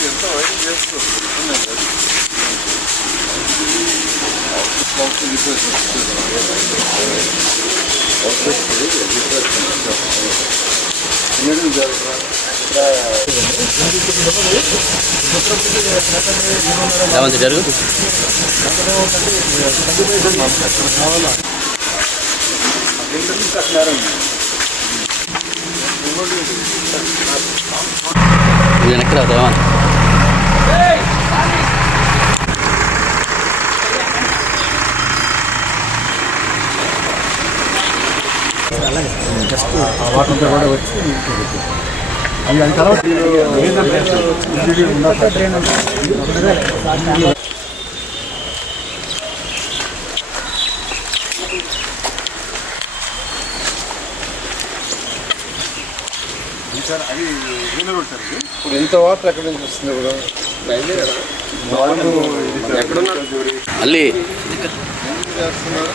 ఎంత వైద్యం చేస్తుంది జరుగు వెనక్కి రాదా జస్ట్ వాటంతా కూడా వచ్చి అది తర్వాత సార్ అది రోడ్ సార్ ఇది ఇప్పుడు ఇంత వాటర్ ఎక్కడి నుంచి వస్తుంది ఇప్పుడు ఎక్కడున్నారు మళ్ళీ చేస్తున్నారు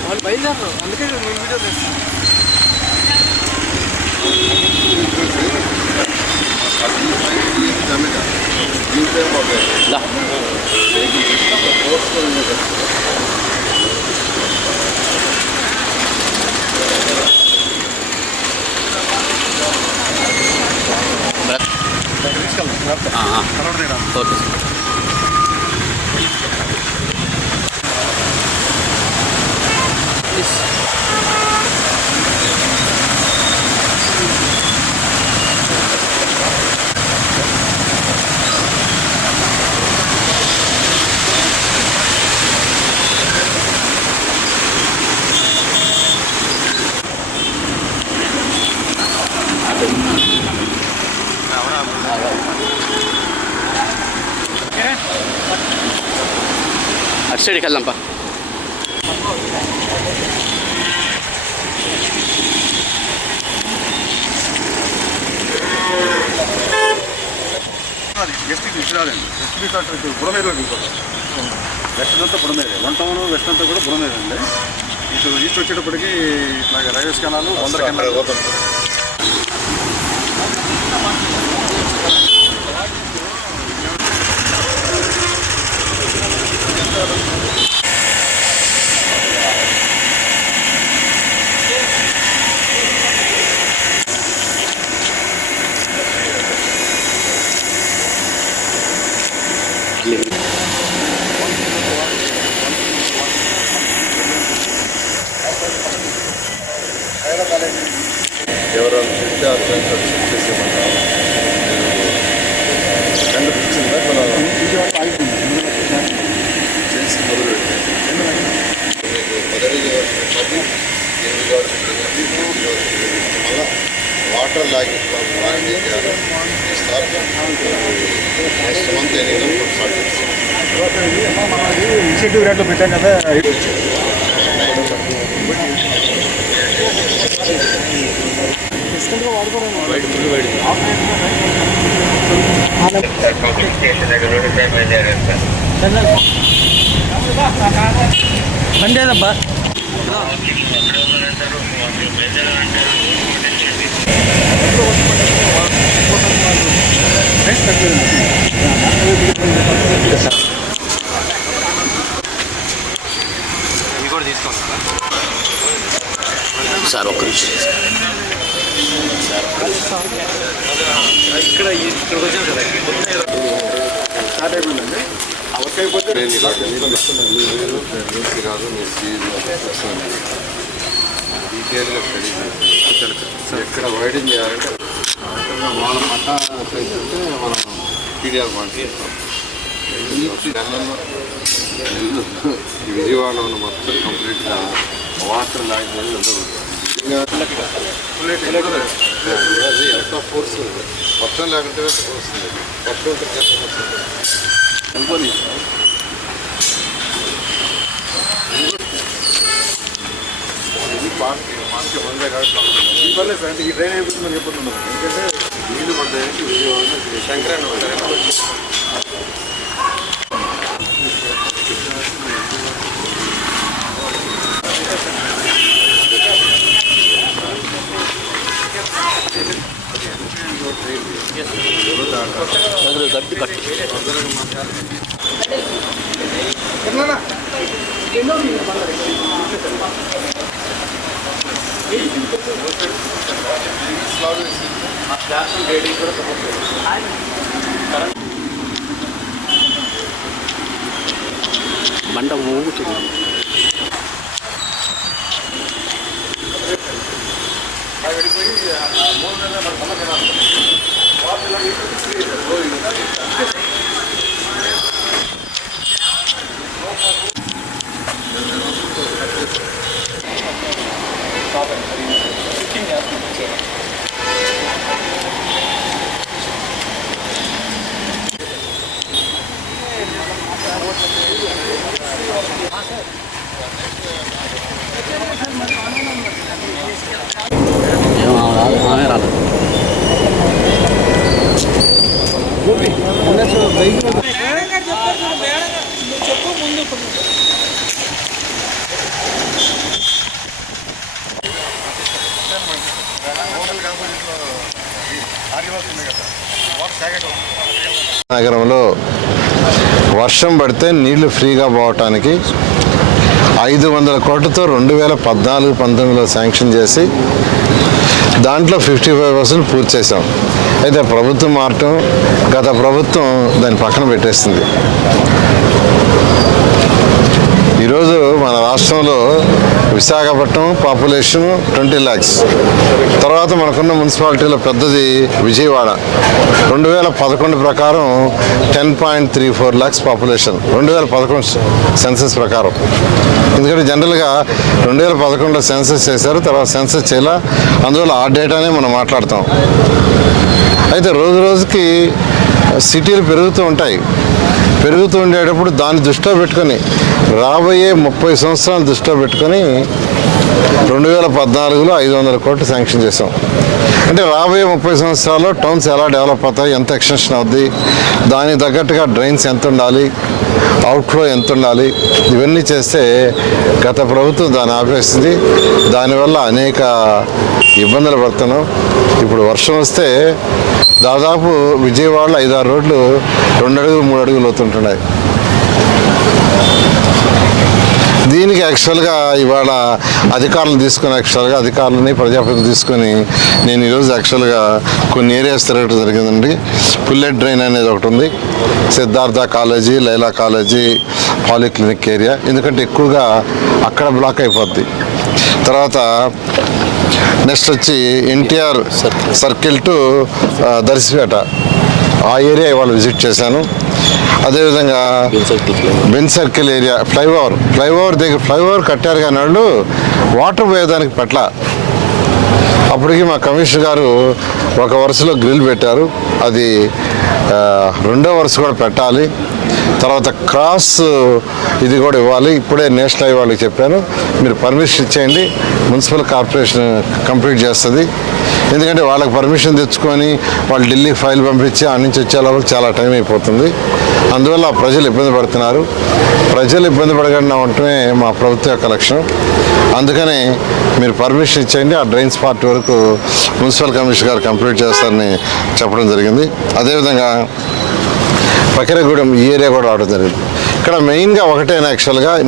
వాళ్ళు బయలుదేరు అందుకే వీడియో చేస్తాను ఓకే అటు సైడ్కి వెళ్దాంపా గెస్ట్ రాదండి గెస్ట్ అటు బుడమేరులో దిగుతాం వెస్ట్ అంతా బుడమేరే 1 టౌన్ వెస్ట్ అంతా కూడా బుడమేరే అండి ఇటు ఈస్ట్ వచ్చేటప్పటికి ఇట్లా రైల్వేస్ కెనాలు 100 కెనాలు పోతుంది ఎవరైనా చెప్తే అర్థం చెక్ చేసేయమంటాం కనిపించిందా మనం చేసి మొదలుపెట్టాం మొదటి మళ్ళీ వాటర్ లాగి నెక్స్ట్ మంత్ ఎన్నికలు స్టార్ట్ చేస్తాం ఇన్సెంటివ్ రేట్లో పెట్టాం కదా బండేదబ్బా ఇది కూడా తీసుకోండి సార్ ఒక్క నిమిషం ఇక్కడ ఇక్కడికి వచ్చాను కదా స్టార్ట్ అయిపోయిందండి వర్క్ అయిపోతే కాదు మీ డీటెయిల్గా స్టడీ చేసి ఎక్కడ వైడింగ్ చేయాలంటే వాళ్ళ పట్టా సైజ్ అంటే మనం పీడిఆర్ పంపిస్తాం ఈ విజయవాడలో మొత్తం కంప్లీట్గా వాటర్ లాంటి అది ఎంత ఫోర్స్ ఉంది, వర్షం లేకుంటే ఫోర్స్ ఉంది, వర్షం ఉంటే పార్టీ వందే కాబట్టి పర్లేదు సార్. అంటే ఈ డ్రైన్ అయిపోతుందని చెప్తున్నాను. ఎందుకంటే నీళ్ళు పడ్డానికి విజయవాడ శంకరాన్ని ఉంటారు. గట్టి కట్టు మంట ఊగుతుంది. ఆమె రాదు. నగరంలో వర్షం పడితే నీళ్లు ఫ్రీగా పోవటానికి 500 కోట్లతో 2014-19లో శాంక్షన్ చేసి దాంట్లో 55% పూర్తి చేసాం. అయితే ప్రభుత్వం మారటం, గత ప్రభుత్వం దాన్ని పక్కన పెట్టేస్తుంది. ఈరోజు మన రాష్ట్రంలో విశాఖపట్నం పాపులేషన్ 20 lakhs. తర్వాత మనకున్న మున్సిపాలిటీలో పెద్దది విజయవాడ. 2011 ప్రకారం 10.34 lakhs పాపులేషన్, 2011 సెన్సస్ ప్రకారం. ఎందుకంటే జనరల్గా 2011లో సెన్సస్ చేశారు, తర్వాత సెన్సస్ చేయాల, అందువల్ల ఆ డేటానే మనం మాట్లాడతాం. అయితే రోజు రోజుకి సిటీలు పెరుగుతూ ఉంటాయి. పెరుగుతూ ఉండేటప్పుడు దాన్ని దృష్టిలో పెట్టుకొని రాబోయే 30 సంవత్సరాలు దృష్టిలో పెట్టుకొని 2014లో 500 కోట్లు శాంక్షన్ చేసాం. అంటే రాబోయే 30 సంవత్సరాల్లో టౌన్స్ ఎలా డెవలప్ అవుతాయి, ఎంత ఎక్స్టెన్షన్ అవుద్ది, దానికి తగ్గట్టుగా డ్రైన్స్ ఎంత ఉండాలి, అవుట్ఫ్లో ఎంత ఉండాలి, ఇవన్నీ చేస్తే గత ప్రభుత్వం దాన్ని ఆపేస్తుంది. దానివల్ల అనేక ఇబ్బందులు పడుతున్నాం. ఇప్పుడు వర్షం వస్తే దాదాపు విజయవాడలో 5-6 రోడ్లు 2 అడుగులు 3 అడుగులు అవుతుంటున్నాయి. దీనికి యాక్చువల్గా ఇవాళ అధికారులని ప్రజాప్రతినిధులు తీసుకొని నేను ఈరోజు యాక్చువల్గా కొన్ని ఏరియాస్ తిరగడం జరిగిందండి. పుల్లెట్ డ్రైన్ అనేది ఒకటి ఉంది, Siddhartha college, Laila college, polyclinic area. ఎందుకంటే ఎక్కువగా అక్కడ బ్లాక్ అయిపోద్ది. తర్వాత నెక్స్ట్ వచ్చి ఎన్టీఆర్ సర్కిల్ టు దర్శిపేట, ఆ ఏరియా ఇవాళ విజిట్ చేశాను. అదేవిధంగా బెన్ సర్కిల్ ఏరియా, ఫ్లైఓవర్ దగ్గర ఫ్లైఓవర్ కట్టారు కానీ వాళ్ళు వాటర్ పోయేదానికి పట్ల. అప్పటికి మా కమిషనర్ గారు ఒక వరుసలో గ్రిల్ పెట్టారు, అది 2వ వరుస కూడా పెట్టాలి. తర్వాత క్రాస్ ఇది కూడా ఇవ్వాలి. ఇప్పుడే నేషనల్ హైవే వాళ్ళకి చెప్పాను, మీరు పర్మిషన్ ఇచ్చేయండి, మున్సిపల్ కార్పొరేషన్ కంప్లీట్ చేస్తుంది. ఎందుకంటే వాళ్ళకి పర్మిషన్ తెచ్చుకొని వాళ్ళు ఢిల్లీ ఫైల్ పంపించి ఆ నుంచి వచ్చేలోపు చాలా టైం అయిపోతుంది. అందువల్ల ప్రజలు ఇబ్బంది పడుతున్నారు. ప్రజలు ఇబ్బంది పడకుండా ఉండటమే మా ప్రభుత్వం యొక్క లక్ష్యం. అందుకని మీరు పర్మిషన్ ఇచ్చేయండి, ఆ డ్రైన్స్ పార్ట్ వరకు మున్సిపల్ కమిషనర్ గారు కంప్లీట్ చేస్తారని చెప్పడం జరిగింది. అదేవిధంగా పకిరగూడెం ఈ ఏరియా కూడా రావడం జరిగింది. ఇక్కడ మెయిన్గా ఒకటే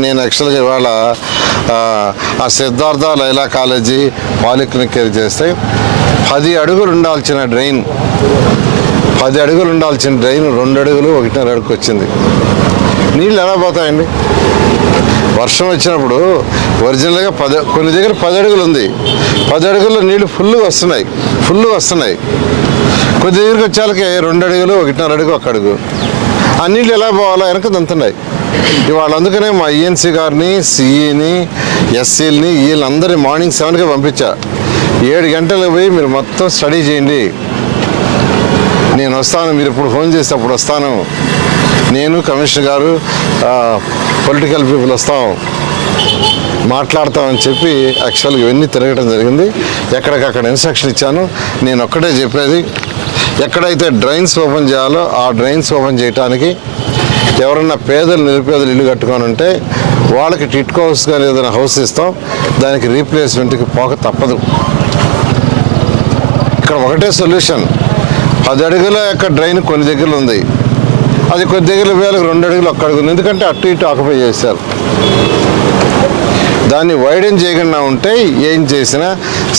నేను యాక్చువల్గా ఇవాళ ఆ Siddhartha Laila college polyclinic area చేస్తే 10 అడుగులు ఉండాల్సిన డ్రైన్ 2 అడుగులు 1.5 అడుగుకి వచ్చింది. నీళ్ళు ఎలా పోతాయండి? వర్షం వచ్చినప్పుడు ఒరిజినల్గా కొన్ని దగ్గర 10 అడుగులు ఉంది, 10 అడుగుల్లో నీళ్ళు ఫుల్గా వస్తున్నాయి. కొద్ది దగ్గరికి వచ్చాలకి 2 అడుగులు 1.5 అడుగు 1 అడుగు. ఆ నీళ్ళు ఎలా పోవాలో వెనక దంతున్నాయి. ఇవాళ అందుకనే మా ఈఎన్సీ గారిని, సిఈని, ఎస్సీలని వీళ్ళందరినీ మార్నింగ్ 7కే పంపించా. 7 గంటలకు పోయి మీరు మొత్తం స్టడీ చేయండి. నేను వస్తాను, మీరు ఇప్పుడు ఫోన్ చేస్తే అప్పుడు వస్తాను, నేను కమిషనర్ గారు పొలిటికల్ పీపుల్ వస్తాం మాట్లాడతామని చెప్పి యాక్చువల్గా ఇవన్నీ తిరగడం జరిగింది. ఎక్కడికక్కడ ఇన్స్ట్రక్షన్ ఇచ్చాను. నేను ఒక్కటే చెప్పేది, ఎక్కడైతే డ్రైన్స్ ఓపెన్ చేయాలో ఆ డ్రైన్స్ ఓపెన్ చేయడానికి ఎవరన్నా పేదలు నిరుపేదలు ఇల్లు కట్టుకొని ఉంటే వాళ్ళకి టిట్కో హౌస్ కానీ ఏదైనా హౌస్ ఇస్తాం, దానికి రీప్లేస్మెంట్కి పోక తప్పదు. ఇక్కడ ఒకటే సొల్యూషన్, 10 అడుగుల యొక్క డ్రైన్ కొన్ని దగ్గరలు ఉంది, అది కొన్ని దగ్గర వేలకు 2 అడుగులు ఒక్క అడుగు ఉంది, ఎందుకంటే అటు ఇటు ఆక్యుపై చేశారు. దాన్ని వైడెన్ చేయకుండా ఉంటే ఏం చేసినా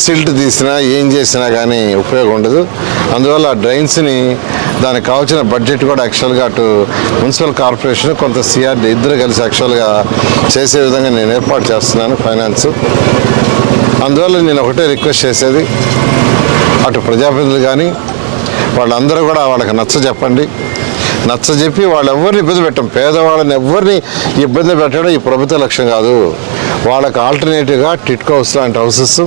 సిల్ట్ తీసినా ఏం చేసినా కానీ ఉపయోగం ఉండదు. అందువల్ల ఆ డ్రైన్స్ని దానికి కావాల్సిన బడ్జెట్ కూడా యాక్చువల్గా అటు మున్సిపల్ కార్పొరేషన్ కొంత సిఆర్డీ ఇద్దరు కలిసి యాక్చువల్గా చేసే విధంగా నేను ఏర్పాటు చేస్తున్నాను ఫైనాన్స్. అందువల్ల నేను ఒకటే రిక్వెస్ట్ చేసేది, అటు ప్రజాప్రతినిధులు కానీ వాళ్ళందరూ కూడా వాళ్ళకి నచ్చజెప్పి వాళ్ళు ఎవరిని ఇబ్బంది పెట్టం, పేదవాళ్ళని ఎవరిని ఇబ్బంది పెట్టడం ఈ ప్రభుత్వ లక్ష్యం కాదు. వాళ్ళకి ఆల్టర్నేటివ్గా టిట్కో హౌస్ లాంటి హౌసెస్